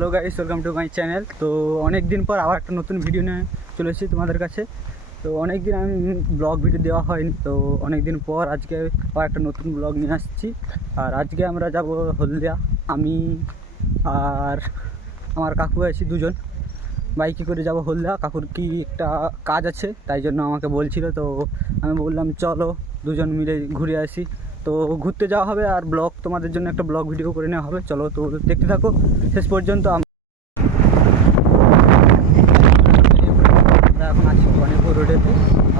Hello guys, welcome to my channel. তো অনেক দিন পর আবার একটা নতুন ভিডিও নিয়ে চলে এসেছি তোমাদের কাছে। তো অনেক দিন আমি ব্লগ ভিডিও দেওয়া হয়নি, তো অনেক দিন পর আজকে আবার একটা নতুন ব্লগ নিয়ে আসছি। আর আজকে আমরা যাব হলদিয়া। আমি আর আমার কাকু আছি, দুজন বাইকে করে যাব হলদিয়া। কাকুর কি একটা কাজ আছে, তাই জন্য আমাকে বলছিল, তো আমি বললাম চলো দুজন মিলে ঘুরে আসি। তো ঘুরতে যাওয়া হবে আর ব্লগ তোমাদের জন্য একটা ব্লগ ভিডিও করে নেওয়া হবে। চলো তো দেখতে থাকো শেষ পর্যন্ত। আমরা এখন আছি গণেপুর রোডেতে,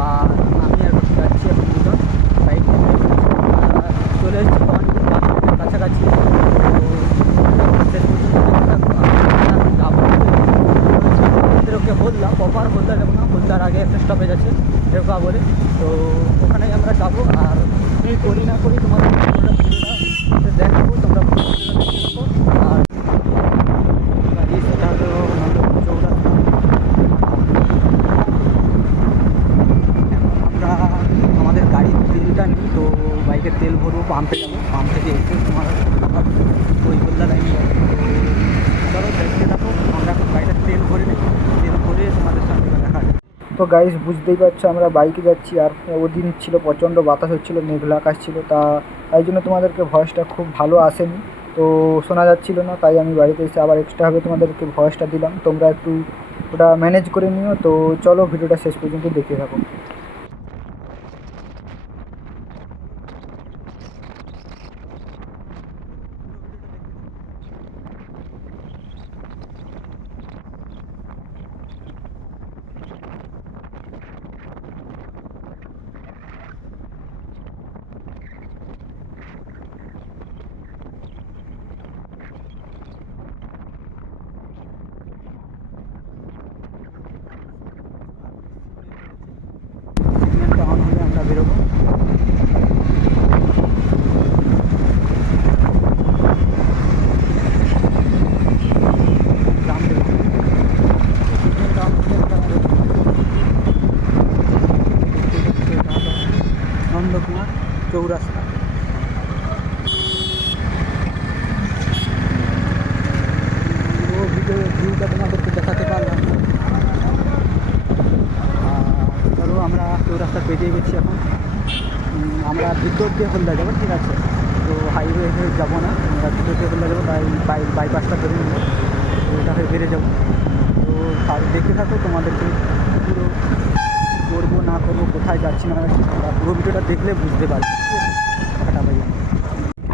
আর আমি আর যাচ্ছি এখন দুজন বাইক চলে এসেছি গণেপুর বাসের কাছাকাছি। তো শেষ পর্যন্ত দেখতে থাকো। যাবো ওকে হলদা, প্রপার হলদা যাবো না, হলদার আগে একটা স্টপেজ আছে রেখা বলে, তো ওখানেই আমরা যাবো। আর কী করি না করি তোমাদের দেখাবো, তোমরা আর সেটা হলো চৌরাস্তা। আমরা আমাদের গাড়ির তেলটা নিই, তো বাইকের তেল ভরবো, পাম্পে যাবো, পাম্প থেকে এসে তোমার ওই হলদা লাইনে যাবো। তো চলো দেখতে থাকো, আমরা এখন গাড়িটার তেল ভরে নিই, তেল ভরে তোমাদের সঙ্গে দেখা যায়। তো গাইস, বুঝতেই পারছো আমরা বাইকে যাচ্ছি, আর ওদিন ছিল প্রচণ্ড বাতাস হচ্ছিলো, মেঘলা আকাশ ছিল, তাই জন্য তোমাদেরকে ভয়েসটা খুব ভালো আসেনি, তো শোনা যাচ্ছিলো না। তাই আমি বাড়িতে এসে আবার এক্সট্রাভাবে তোমাদেরকে ভয়েসটা দিলাম, তোমরা একটু ওটা ম্যানেজ করে নিও। তো চলো ভিডিওটা শেষ পর্যন্ত দেখতে থাকো। সিগন্যালটা অন হলে আমরা বেরোবো। গ্রাম বেরোবো, সিগন্যালটা অন হলে আমরা বেরোবো। এটা হলো নন্দকুমার চৌরাস্তা। পুরো ভিউটা তোমাদেরকে দেখাতে পারলাম না। চলো আমরা চৌরাস্তা পেরিয়ে গেছি এখন। আমরা ভিতর দিয়ে হলদা যাবো, ঠিক আছে? তো হাইওয়ে হয়ে যাবো না, আমরা ভিতর দিয়ে হলদা যাবো, তাই বাইপাসটা ধরে নেবো, তো এটা হয়ে বেড়ে যাবো। তো দেখতে থাকো, তোমাদেরকে পুরো করবো না করবো, কোথায় যাচ্ছি না যাচ্ছি, তোমরা পুরো ভিডিওটা দেখলে বুঝতে পারবে, ঠিক আছে? Tata bye.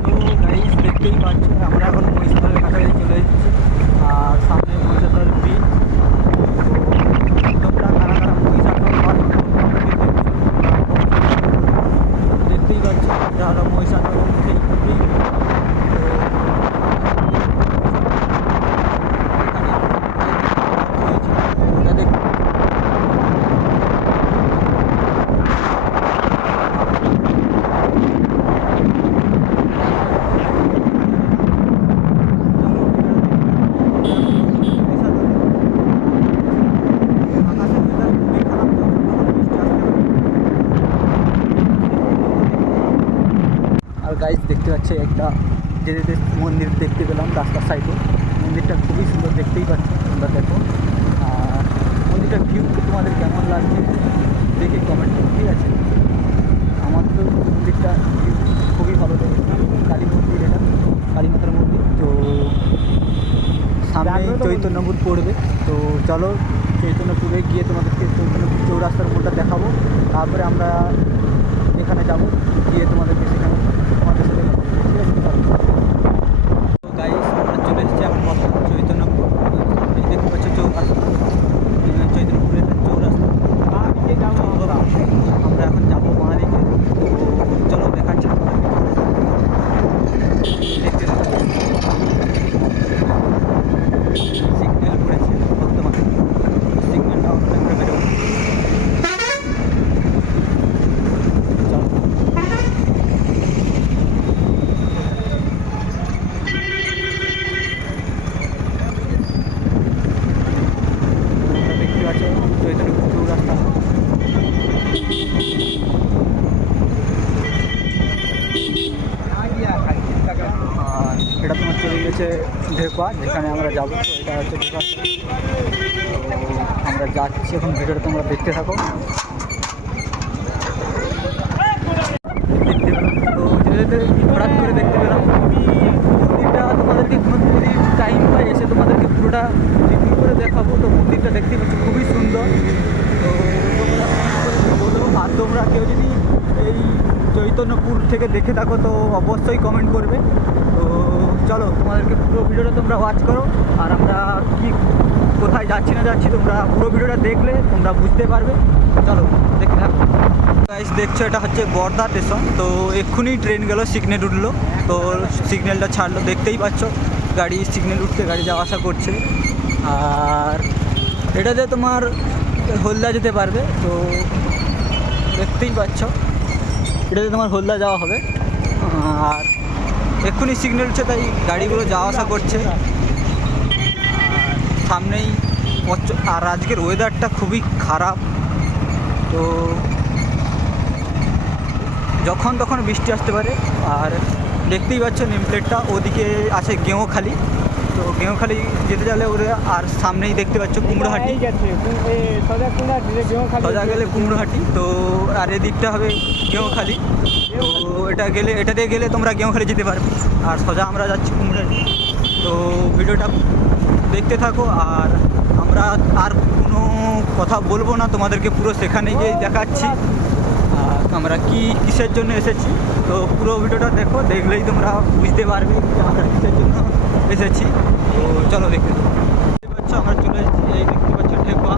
তো গাইস, দেখতেই পাচ্ছ আমরা এখন মহিষাদলের কাছাকাছি চলে এসেছি, আর সামনে মহিষাদল ব্রিজ। তো তোমরা কারা কারা মহিষাদল দেখতেই পাচ্ছ, এটা হলো মহিষাদল সেই ব্রিজ। আর গাইজ দেখতে পাচ্ছে একটা যেতে মন্দির দেখতে পেলাম রাস্তার সাইডে, মন্দিরটা খুবই সুন্দর, দেখতেই পাচ্ছ তোমরা, দেখো। আর মন্দিরটার ভিউ তোমাদের কেমন লাগছে দেখে কমেন্ট করো, ঠিক আছে? আমার তো মন্দিরটা ভিউ খুবই ভালো লেগেছে। কালী মন্দির, এটা কালী মাতার মন্দির। তো সামনে চৈতন্যপুর পড়বে, তো চলো চৈতন্যপুরে গিয়ে তোমাদেরকে চৈতন্যপুর চৌরাস্তার মোড়টা দেখাবো। তারপরে আমরা এখানে যাব, গিয়ে তোমাদেরকে সেখানে তোমাদের সাথে কথা বলবো, ঠিক আছে? তো গাইস, আমরা চলে এসেছি এখন বর্তমান চৈতন্যপুর। এই দেখতে পাচ্ছ চৌরাস্তা, চৈতন্যপুরের চৌরাস্তা। আমরা এখন যাবো বাঁদিকে, তো চলো দেখাচ্ছি তোমাদেরকে। দেখতে থাকো, সিগন্যাল পড়েছে বর্তমানে, সিগন্যালটা অন করে আমরা বেরোবো। চলো ঢেকুয়া, যেখানে আমরা যাবো। তো এটা হচ্ছে ঢেকুয়া। তো আমরা যাচ্ছি এখন, ভিডিওটা তোমরা দেখতে থাকো। দেখতে পেলাম তো যেতে হঠাৎ করে দেখতে পেলাম মন্দিরটা। তোমাদেরকে কোনো যদি টাইম পাই এসে তোমাদেরকে পুরোটা রিভিউ করে দেখাবো। তো মন্দিরটা দেখতে পাচ্ছ খুবই সুন্দর। তো তোমরা বলো, আর তোমরা কেউ যদি এই চৈতন্যপুর থেকে দেখে থাকো তো অবশ্যই কমেন্ট করবে। তো চলো তোমাদেরকে পুরো ভিডিওটা তোমরা ওয়াচ করো, আর আমরা কি কোথায় যাচ্ছি না যাচ্ছি তোমরা পুরো ভিডিওটা দেখলে তোমরা বুঝতে পারবে। চলো দেখতে থাকো। গাইস দেখছো এটা হচ্ছে বর্ধা স্টেশন। তো এক্ষুনি ট্রেন গেল, সিগন্যাল উঠলো। তো সিগন্যালটা ছাড়লো, দেখতেই পাচ্ছ গাড়ি সিগন্যাল উঠতে গাড়ি যাওয়া আসা করছে। আর এটাতে তোমার হলদা যেতে পারবে। তো দেখতেই পাচ্ছ এটাতে তোমার হলদা যাওয়া হবে। আর এক্ষুনি সিগন্যাল উঠছে, তাই গাড়িগুলো যাওয়া আসা করছে। সামনেই আর আজকের ওয়েদারটা খুবই খারাপ। তো যখন তখন বৃষ্টি আসতে পারে। আর দেখতেই পাচ্ছ নেম প্লেটটা, ওদিকে আছে গেঁওখালি। তো গেঁওখালি যেতে গেলে ওরা, আর সামনেই দেখতে পাচ্ছ কুমড়োহাটি, সোজা গেলে কুমড়োহাটি। তো আর এদিকটা হবে গেঁওখালি। তো এটা দিয়ে গেলে তোমরা গেঁওখালি যেতে পারবে, আর সোজা আমরা যাচ্ছি কুমড়োহাটি। তো ভিডিওটা দেখতে থাকো। আর আমরা আর কোনো কথা বলবো না, তোমাদেরকে পুরো সেখানে গিয়ে দেখাচ্ছি আমরা কিসের জন্য এসেছি। তো পুরো ভিডিওটা দেখো, দেখলেই তোমরা বুঝতে পারবে যে আমরা কিসের জন্য এসেছি। তো চলো দেখতে পাচ্ছ আমরা চলে এসেছি, এই দেখতে পাচ্ছ ঢেকুয়া।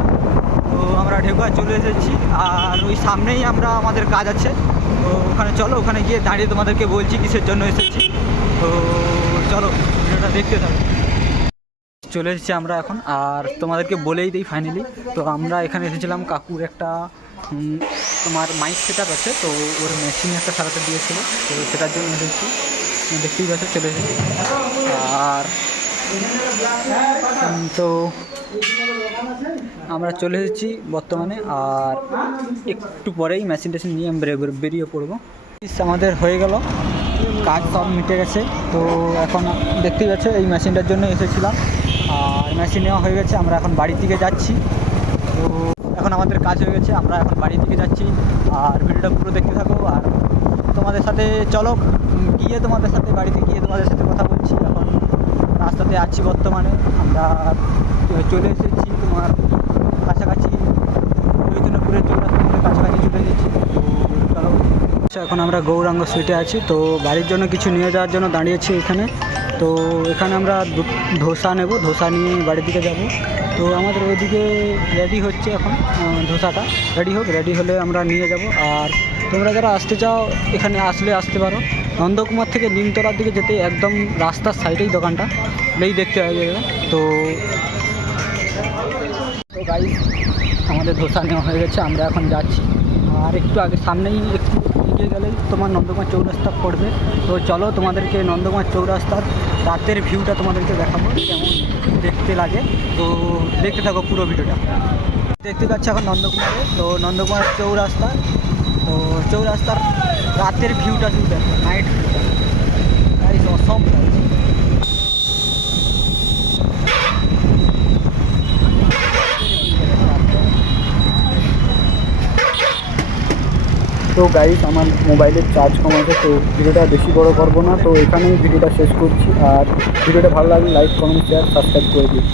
তো আমরা ঢেকুয়া চলে এসেছি, আর ওই সামনেই আমাদের কাজ আছে। তো ওখানে চলো, ওখানে গিয়ে দাঁড়িয়ে তোমাদেরকে বলছি কিসের জন্য এসেছি। তো চলো ভিডিওটা দেখতে থাকো। চলে এসেছি আমরা এখন, আর তোমাদেরকে বলেই দিই ফাইনালি। তো আমরা এখানে এসেছিলাম, কাকুর একটা তোমার মাইক সেট আপ আছে। তো ওর মেশিনে একটা সারাতে দিয়েছিল, তো সেটার জন্য এসেছি। দেখতেই পাচ্ছ চলে এসেছি। আর তো আমরা চলে এসেছি বর্তমানে, আর একটু পরেই মেশিন টেশিন নিয়ে আমরা বেরিয়ে পড়বো। আমাদের হয়ে গেল, কাজ সব মিটে গেছে। তো এখন দেখতেই পাচ্ছ এই মেশিনটার জন্য এসেছিলাম, আর মেশিন নেওয়া হয়ে গেছে। আমরা এখন বাড়ির দিকে যাচ্ছি। তো এখন আমাদের কাজ হয়ে গেছে, আমরা এখন বাড়ির দিকে যাচ্ছি। আর ভিডিওটা পুরো দেখতে থাকো, আর তোমাদের সাথে চলো গিয়ে তোমাদের সাথে বাড়িতে গিয়ে তোমাদের সাথে কথা বলছি। এখন রাস্তাতে আছি বর্তমানে, আমরা চলে এসেছি তোমার কাছাকাছি, চৈতন্যপুরের চৌরাস্তার কাছাকাছি চলে এসেছি। তো চলো এখন আমরা গৌরাঙ্গ সুইটে আছি। তো বাড়ির জন্য কিছু নিয়ে যাওয়ার জন্য দাঁড়িয়েছি এখানে। তো এখানে আমরা ধোসা নেব, ধোসা নিয়ে বাড়ির দিকে যাব। তো আমাদের ওইদিকে রেডি হচ্ছে এখন, ধোসাটা রেডি হলে আমরা নিয়ে যাব। আর তোমরা যারা আসতে চাও এখানে আসতে পারো। নন্দকুমার থেকে নিমতলার দিকে যেতে একদম রাস্তার সাইডেই দোকানটা, এই দেখতে পাওয়া যাবে। তো গাইস আমাদের ধোসা নেওয়া হয়ে গেছে, আমরা এখন যাচ্ছি। আর একটু আগে সামনেই একটু এগিয়ে গেলেই তোমার নন্দকুমার চৌরাস্তা পড়বে। তো চলো তোমাদেরকে নন্দকুমার চৌরাস্তার রাতের ভিউটা তোমাদেরকে দেখাবো কেমন দেখতে লাগে। তো দেখতে থাকো পুরো ভিডিওটা। দেখতে পাচ্ছি এখন নন্দকুমারে, তো নন্দকুমার চৌরাস্তা, তো চৌরাস্তার রাতের ভিউটা শুধু দেখো, নাইট ভিউটা গাইস অসম লাগছে। তো গাইস আমার মোবাইলের চার্জ কম আছে, তো ভিডিওটা বেশি বড় করবো না। তো এখানেই ভিডিওটা শেষ করছি। আর ভিডিওটা ভালো লাগলে লাইক কমেন্ট শেয়ার সাবস্ক্রাইব করে দিই।